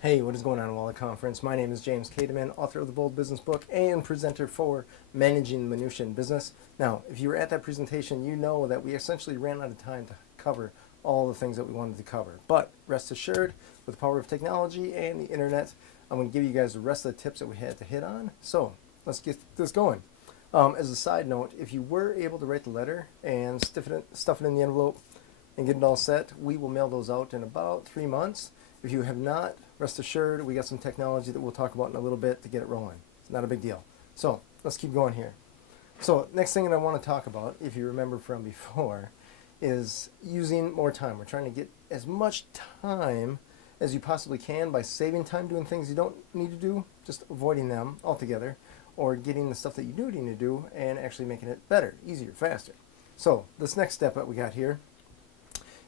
Hey, what is going on, Wallet Conference? My name is James Kateman, author of the Bold Business Book and presenter for Managing the Minutiae in Business. Now, if you were at that presentation, you know that we essentially ran out of time to cover all the things that we wanted to cover. But rest assured, with the power of technology and the internet, I'm going to give you guys the rest of the tips that we had to hit on. So let's get this going. As a side note, if you were able to write the letter and stuff it in the envelope and get it all set, we will mail those out in about 3 months. If you have not, rest assured, we got some technology that we'll talk about in a little bit to get it rolling. It's not a big deal. So let's keep going here. So next thing that I want to talk about, if you remember from before, is using more time. We're trying to get as much time as you possibly can by saving time doing things you don't need to do, just avoiding them altogether, or getting the stuff that you do need to do and actually making it better, easier, faster. So this next step that we got here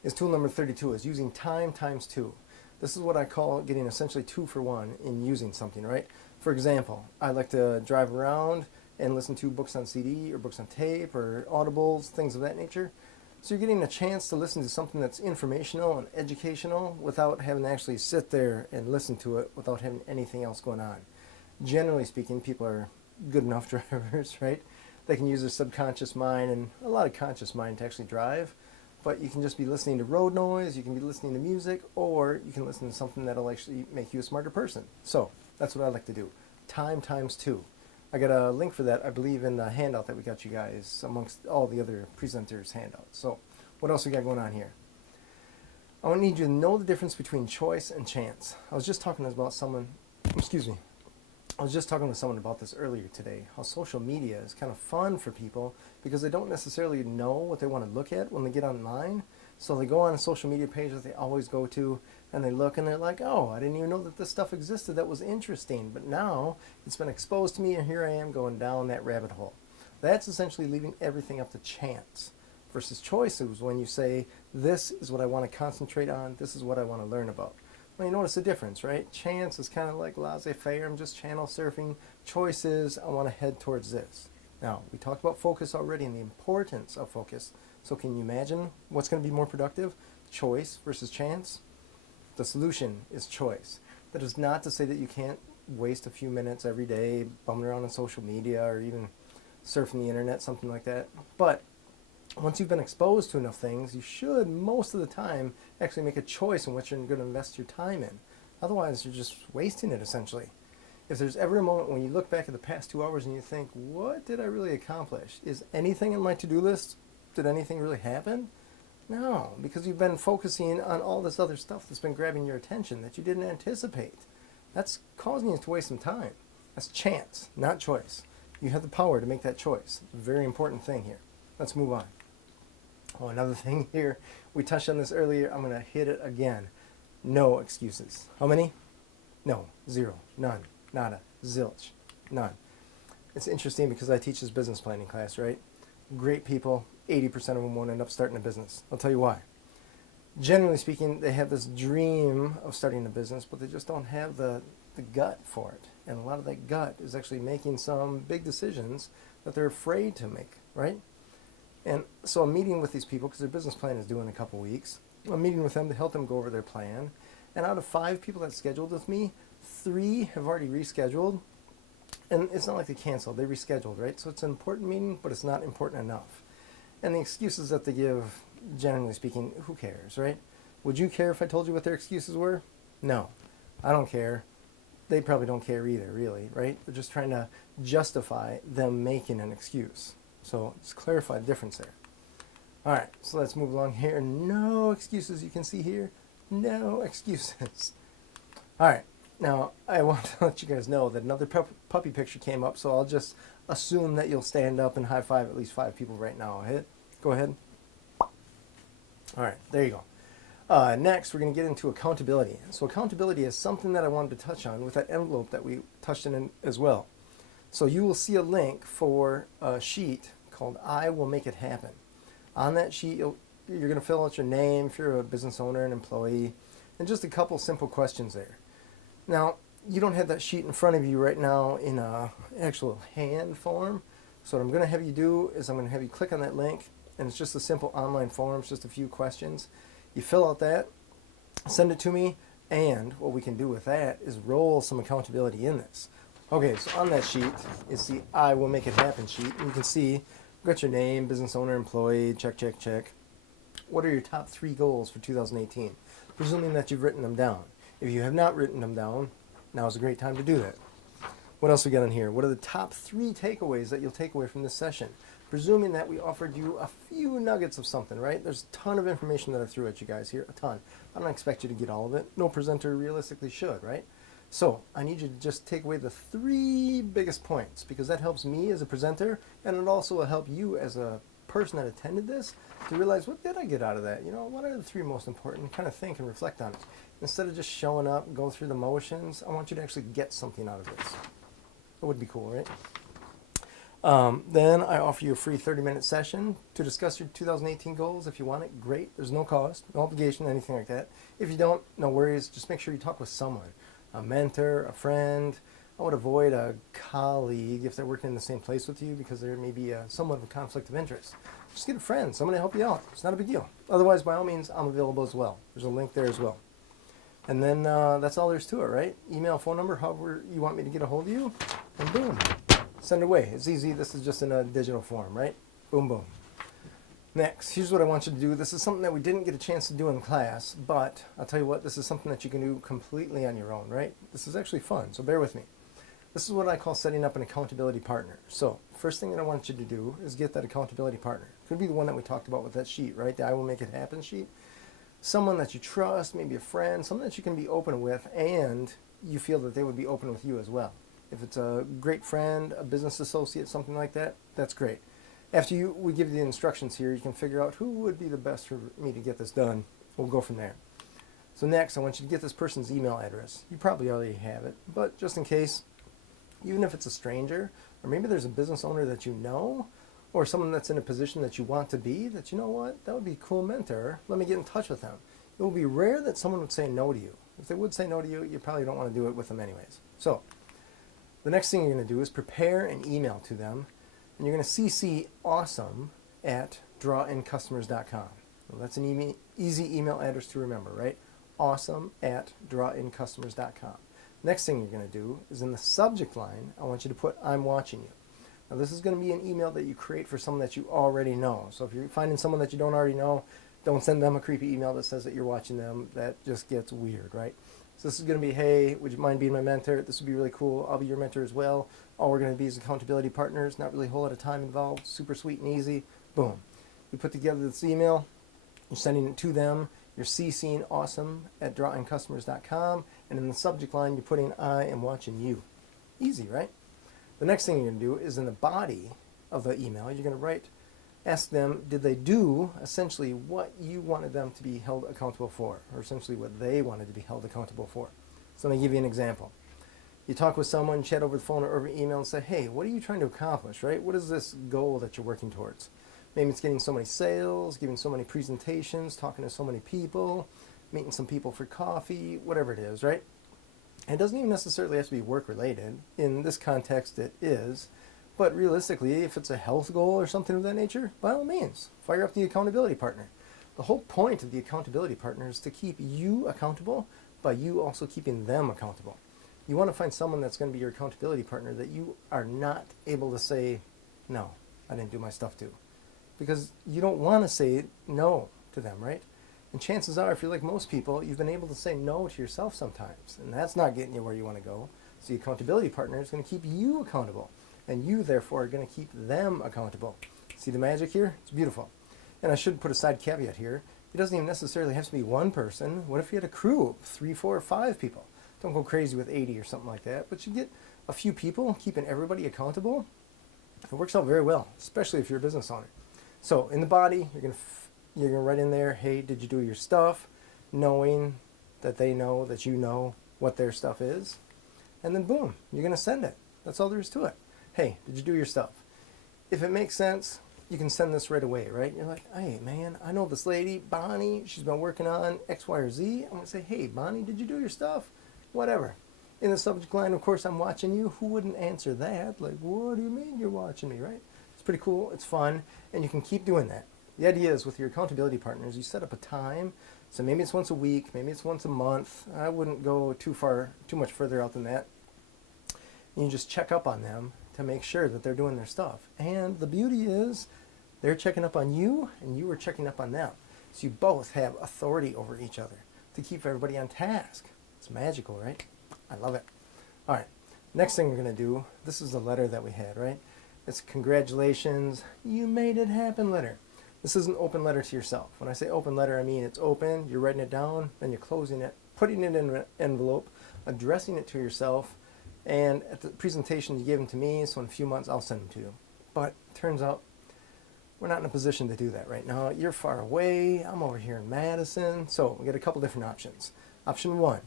is tool number 32, is using time times 2. This is what I call getting essentially 2 for 1 in using something, right? For example, I like to drive around and listen to books on CD or books on tape or audibles, things of that nature. So you're getting a chance to listen to something that's informational and educational without having to actually sit there and listen to it without having anything else going on. Generally speaking, people are good enough drivers, right? They can use their subconscious mind and a lot of conscious mind to actually drive. But you can just be listening to road noise, you can be listening to music, or you can listen to something that'll actually make you a smarter person. So that's what I like to do. Time times 2. I got a link for that, I believe, in the handout that we got you guys amongst all the other presenters' handouts. So what else we got going on here? I need you to know the difference between choice and chance. I was just talking about someone, excuse me, I was just talking to someone about this earlier today, how social media is kind of fun for people because they don't necessarily know what they want to look at when they get online. So they go on a social media page that they always go to and they look and they're like, oh, I didn't even know that this stuff existed that was interesting. But now it's been exposed to me and here I am going down that rabbit hole. That's essentially leaving everything up to chance. Versus choice is when you say, this is what I want to concentrate on, this is what I want to learn about. Well, you notice the difference, right? Chance is kind of like laissez-faire, I'm just channel surfing. Choice is, I want to head towards this. Now, we talked about focus already and the importance of focus. So can you imagine what's going to be more productive? Choice versus chance? The solution is choice. That is not to say that you can't waste a few minutes every day bumming around on social media or even surfing the internet, something like that. But once you've been exposed to enough things, you should, most of the time, actually make a choice in what you're going to invest your time in. Otherwise, you're just wasting it, essentially. If there's ever a moment when you look back at the past 2 hours and you think, what did I really accomplish? Is anything in my to-do list, did anything really happen? No, because you've been focusing on all this other stuff that's been grabbing your attention that you didn't anticipate. That's causing you to waste some time. That's chance, not choice. You have the power to make that choice. Very important thing here. Let's move on. Oh, another thing here, we touched on this earlier, I'm going to hit it again. No excuses. How many? No, 0, none, nada, zilch, none. It's interesting because I teach this business planning class, right? Great people, 80% of them won't end up starting a business. I'll tell you why. Generally speaking, they have this dream of starting a business, but they just don't have the gut for it. And a lot of that gut is actually making some big decisions that they're afraid to make, right? And so I'm meeting with these people because their business plan is due in a couple weeks. I'm meeting with them to help them go over their plan. And out of 5 people that scheduled with me, 3 have already rescheduled. And it's not like they canceled, they rescheduled, right? So it's an important meeting, but it's not important enough. And the excuses that they give, generally speaking, who cares, right? Would you care if I told you what their excuses were? No, I don't care. They probably don't care either, really, right? They're just trying to justify them making an excuse. So let's clarify the difference there. All right, so let's move along here. No excuses, you can see here. No excuses. All right, now I want to let you guys know that another puppy picture came up, so I'll just assume that you'll stand up and high five at least 5 people right now. Go ahead. All right, there you go. Next, we're going to get into accountability. So accountability is something that I wanted to touch on with that envelope that we touched in as well. So you will see a link for a sheet called I Will Make It Happen. On that sheet, you're going to fill out your name if you're a business owner, an employee, and just a couple simple questions there. Now, you don't have that sheet in front of you right now in a actual hand form. So what I'm going to have you do is I'm going to have you click on that link, and it's just a simple online form. It's just a few questions. You fill out that, send it to me. And what we can do with that is roll some accountability in this. Okay, so on that sheet is the I will make it happen sheet. And you can see you've got your name, business owner, employee, check, check, check. What are your top 3 goals for 2018? Presuming that you've written them down. If you have not written them down, now is a great time to do that. What else we got in here? What are the top 3 takeaways that you'll take away from this session? Presuming that we offered you a few nuggets of something, right? There's a ton of information that I threw at you guys here, a ton. I don't expect you to get all of it. No presenter realistically should, right? So I need you to just take away the 3 biggest points, because that helps me as a presenter, and it also will help you as a person that attended this to realize, what did I get out of that? You know, what are the 3 most important? Kind of think and reflect on it. Instead of just showing up, go through the motions, I want you to actually get something out of this. That would be cool, right? Then I offer you a free 30-minute session to discuss your 2018 goals. If you want it, great. There's no cost, no obligation, anything like that. If you don't, no worries. Just make sure you talk with someone, a mentor, a friend. I would avoid a colleague if they're working in the same place with you, because there may be somewhat of a conflict of interest. Just get a friend, someone to help you out. It's not a big deal. Otherwise, by all means, I'm available as well. There's a link there as well. And then that's all there's to it, right? Email, phone number, however you want me to get a hold of you, and boom. Send it away. It's easy. This is just in a digital form, right? Boom, boom. Next, here's what I want you to do. This is something that we didn't get a chance to do in class, but I'll tell you what, this is something that you can do completely on your own, right? This is actually fun, so bear with me. This is what I call setting up an accountability partner. So, first thing that I want you to do is get that accountability partner. Could be the one that we talked about with that sheet, right? The I will make it happen sheet. Someone that you trust, maybe a friend, someone that you can be open with, and you feel that they would be open with you as well. If it's a great friend, a business associate, something like that, that's great. After we give you the instructions here, you can figure out who would be the best for me to get this done. We'll go from there. So next, I want you to get this person's email address. You probably already have it, but just in case, even if it's a stranger, or maybe there's a business owner that you know, or someone that's in a position that you want to be, that you know what, that would be a cool mentor, let me get in touch with them. It will be rare that someone would say no to you. If they would say no to you, you probably don't want to do it with them anyways. So, the next thing you're going to do is prepare an email to them, and you're going to CC awesome at drawincustomers.com. Well, that's an easy email address to remember, right? Awesome at drawincustomers.com. Next thing you're going to do is in the subject line, I want you to put I'm watching you. Now this is going to be an email that you create for someone that you already know. So if you're finding someone that you don't already know, don't send them a creepy email that says that you're watching them. That just gets weird, right? So this is going to be, hey, would you mind being my mentor? This would be really cool. I'll be your mentor as well. All we're going to be is accountability partners. Not really a whole lot of time involved. Super sweet and easy. Boom. You put together this email. You're sending it to them. You're CCing awesome at drawincustomers.com. And in the subject line, you're putting I am watching you. Easy, right? The next thing you're going to do is in the body of the email, you're going to ask them, did they do essentially what you wanted them to be held accountable for, or essentially what they wanted to be held accountable for. So let me give you an example. You talk with someone, chat over the phone or over email, and say, hey, what are you trying to accomplish, right? What is this goal that you're working towards? Maybe it's getting so many sales, giving so many presentations, talking to so many people, meeting some people for coffee, whatever it is, right? And it doesn't even necessarily have to be work-related. In this context, it is. But realistically, if it's a health goal or something of that nature, by all means, fire up the accountability partner. The whole point of the accountability partner is to keep you accountable by you also keeping them accountable. You want to find someone that's going to be your accountability partner that you are not able to say, no, I didn't do my stuff too. Because you don't want to say no to them, right? And chances are, if you're like most people, you've been able to say no to yourself sometimes. And that's not getting you where you want to go. So the accountability partner is going to keep you accountable. And you, therefore, are going to keep them accountable. See the magic here? It's beautiful. And I should put a side caveat here. It doesn't even necessarily have to be one person. What if you had a crew of 3, 4, 5 people? Don't go crazy with 80 or something like that. But you get a few people keeping everybody accountable. It works out very well, especially if you're a business owner. So in the body, you're going to write in there, hey, did you do your stuff? Knowing that they know that you know what their stuff is. And then boom, you're going to send it. That's all there is to it. Hey, did you do your stuff? If it makes sense, you can send this right away, right? You're like, hey, man, I know this lady, Bonnie. She's been working on X, Y, or Z. I'm going to say, hey, Bonnie, did you do your stuff? Whatever. In the subject line, of course, I'm watching you. Who wouldn't answer that? Like, what do you mean you're watching me, right? It's pretty cool. It's fun. And you can keep doing that. The idea is with your accountability partners, you set up a time So maybe it's once a week, maybe it's once a month. I wouldn't go too much further out than that. And you just check up on them to make sure that they're doing their stuff. And the beauty is they're checking up on you and you are checking up on them. So you both have authority over each other to keep everybody on task. It's magical, right? I love it. All right, next thing we're going to do, this is the letter that we had, right? It's congratulations, you made it happen letter. This is an open letter to yourself. When I say open letter, I mean it's open, you're writing it down, then you're closing it, putting it in an envelope, addressing it to yourself, and at the presentation you gave them to me, so in a few months I'll send them to you. But it turns out we're not in a position to do that right now. You're far away, I'm over here in Madison, so we get a couple different options. Option one,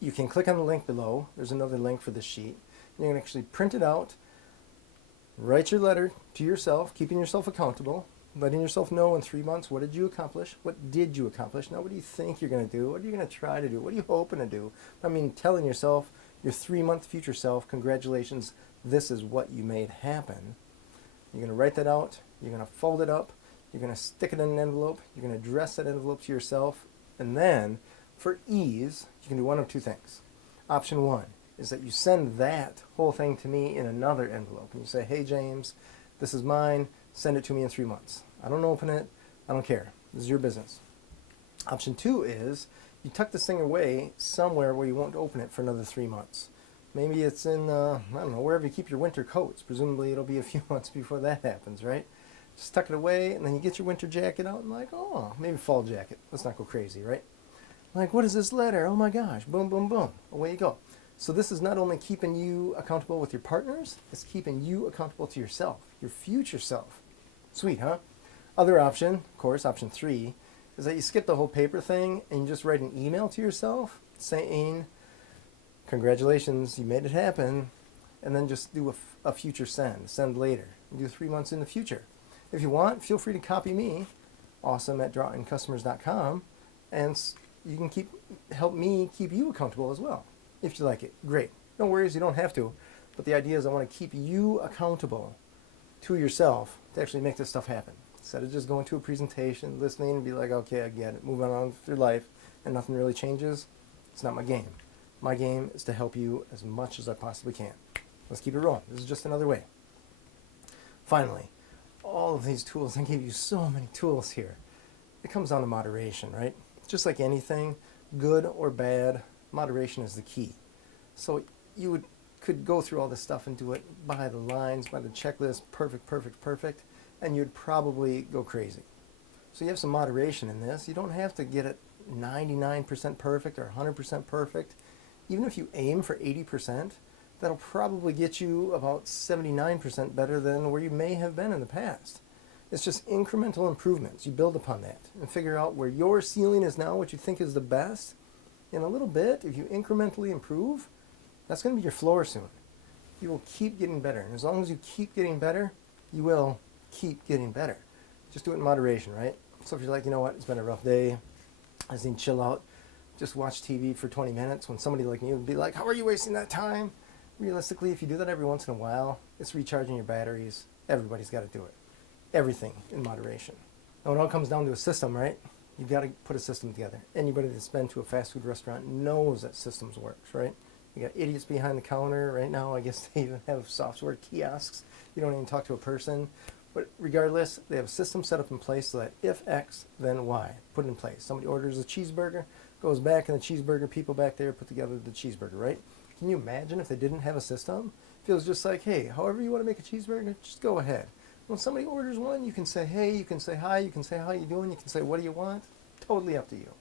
you can click on the link below. There's another link for this sheet. You can actually print it out, write your letter to yourself, keeping yourself accountable, letting yourself know in 3 months, what did you accomplish? What did you accomplish? Now, what do you think you're going to do? What are you going to try to do? What are you hoping to do? I mean, telling yourself, your 3-month future self, congratulations, this is what you made happen. You're going to write that out. You're going to fold it up. You're going to stick it in an envelope. You're going to address that envelope to yourself. And then, for ease, you can do one of two things. Option one is that you send that whole thing to me in another envelope. And you say, hey, James, this is mine. Send it to me in 3 months. I don't open it. I don't care. This is your business. Option two is you tuck this thing away somewhere where you won't open it for another 3 months. Maybe it's in, I don't know, wherever you keep your winter coats. Presumably it'll be a few months before that happens, right? Just tuck it away, and then you get your winter jacket out and like, oh, maybe fall jacket. Let's not go crazy, right? Like, what is this letter? Oh my gosh, boom, boom, boom. Away you go. So this is not only keeping you accountable with your partners, it's keeping you accountable to yourself, your future self. Sweet, huh? Other option, of course, option three, is that you skip the whole paper thing and you just write an email to yourself saying, congratulations, you made it happen, and then just do a future send later, and do 3 months in the future. If you want, feel free to copy me, awesome@drawingcustomers.com, and you can help me keep you accountable as well. If you like it, great. No worries, you don't have to. But the idea is I want to keep you accountable to yourself to actually make this stuff happen. Instead of just going to a presentation, listening, and be like, okay, I get it, moving on through life, and nothing really changes. It's not my game. My game is to help you as much as I possibly can. Let's keep it rolling. This is just another way. Finally, all of these tools, I gave you so many tools here. It comes down to moderation, right? Just like anything, good or bad, moderation is the key. So you could go through all this stuff and do it by the lines, by the checklist, perfect, perfect, perfect, and you'd probably go crazy. So you have some moderation in this. You don't have to get it 99% perfect or 100% perfect. Even if you aim for 80%, that'll probably get you about 79% better than where you may have been in the past. It's just incremental improvements. You build upon that and figure out where your ceiling is now, what you think is the best. In a little bit, if you incrementally improve, that's going to be your floor soon. You will keep getting better. And as long as you keep getting better, you will keep getting better. Just do it in moderation, right? So if you're like, you know what, it's been a rough day, I just need to chill out, just watch TV for 20 minutes, when somebody like me would be like, how are you wasting that time? Realistically, if you do that every once in a while, it's recharging your batteries. Everybody's got to do it. Everything in moderation. Now, it all comes down to a system, right? You've got to put a system together. Anybody that's been to a fast food restaurant knows that systems works, right? You got idiots behind the counter right now. I guess they even have software kiosks. You don't even talk to a person. But regardless, they have a system set up in place so that if X, then Y. Put it in place. Somebody orders a cheeseburger, goes back, and the cheeseburger people back there put together the cheeseburger, right? Can you imagine if they didn't have a system? It feels just like, hey, however you want to make a cheeseburger, just go ahead. When somebody orders one, you can say, hey, you can say hi, you can say how you doing, you can say, what do you want? Totally up to you.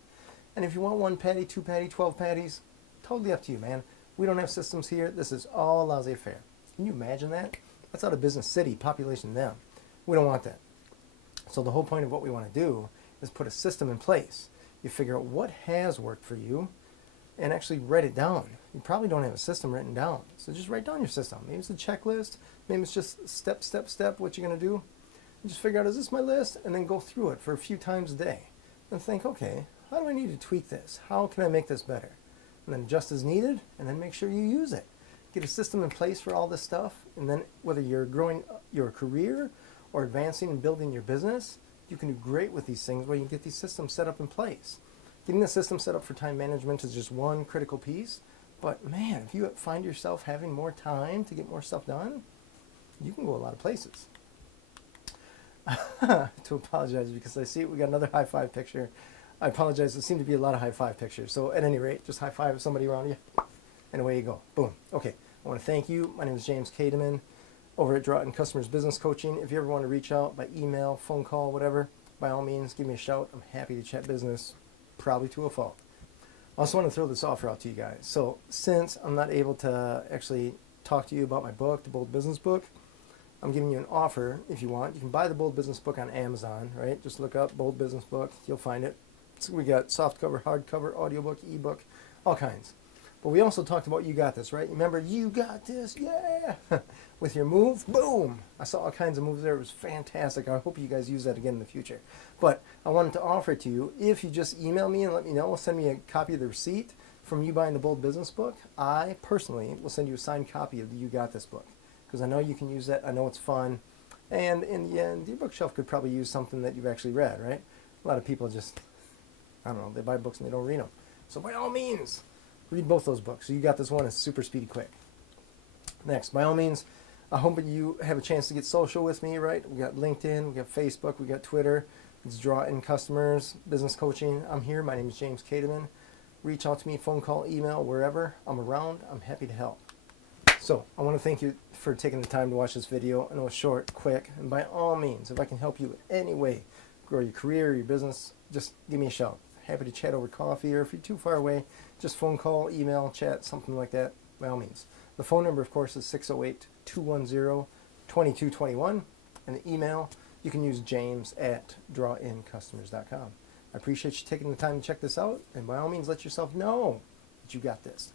And if you want 1 patty, 2 patty, 12 patties, totally up to you, man. We don't have systems here. This is all laissez-faire. Can you imagine that? That's out of business city, population them. We don't want that. So the whole point of what we want to do is put a system in place. You figure out what has worked for you and actually write it down. You probably don't have a system written down. So just write down your system. Maybe it's a checklist. Maybe it's just step, step, step, what you're going to do. And just figure out, is this my list? And then go through it for a few times a day. And think, okay, how do I need to tweak this? How can I make this better? And then adjust as needed, and then make sure you use it. Get a system in place for all this stuff, and then whether you're growing your career or advancing and building your business, You can do great with these things when you get these systems set up in place. Getting the system set up for time management is just one critical piece. But man, if you find yourself having more time to get more stuff done, you can go a lot of places. To apologize because I see we got another high five picture. I apologize. There seem to be a lot of high five pictures. So at any rate, just high five somebody around you, and away you go. Boom. Okay. I want to thank you. My name is James Kademan over at Draw In Customers Business Coaching. If you ever want to reach out by email, phone call, whatever, by all means, give me a shout. I'm happy to chat business, probably to a fault. I also want to throw this offer out to you guys. So since I'm not able to actually talk to you about my book, the Bold Business Book, I'm giving you an offer if you want. You can buy the Bold Business Book on Amazon, right? Just look up Bold Business Book. You'll find it. So we got softcover, hardcover, audiobook, ebook, all kinds. But we also talked about You Got This, right? Remember, You Got This, yeah! With your move, boom! I saw all kinds of moves there. It was fantastic. I hope you guys use that again in the future. But I wanted to offer it to you. If you just email me and let me know, send me a copy of the receipt from you buying the Bold Business Book, I personally will send you a signed copy of the You Got This book. Because I know you can use that. I know it's fun. And in the end, your bookshelf could probably use something that you've actually read, right? A lot of people just, I don't know, they buy books and they don't read them. So by all means, read both those books. So You Got This one is super speedy quick. Next, by all means, I hope you have a chance to get social with me, right? We got LinkedIn, we got Facebook, we got Twitter. It's Draw In Customers, Business Coaching. I'm here. My name is James Kademan. Reach out to me, phone call, email, wherever. I'm around. I'm happy to help. So I want to thank you for taking the time to watch this video. I know it's short, quick, and by all means, if I can help you in any way, grow your career, your business, just give me a shout. Happy to chat over coffee, or if you're too far away, just phone call, email, chat, something like that, by all means. The phone number, of course, is 608-210-2221, and the email, you can use james@drawincustomers.com. I appreciate you taking the time to check this out, and by all means, let yourself know that you got this.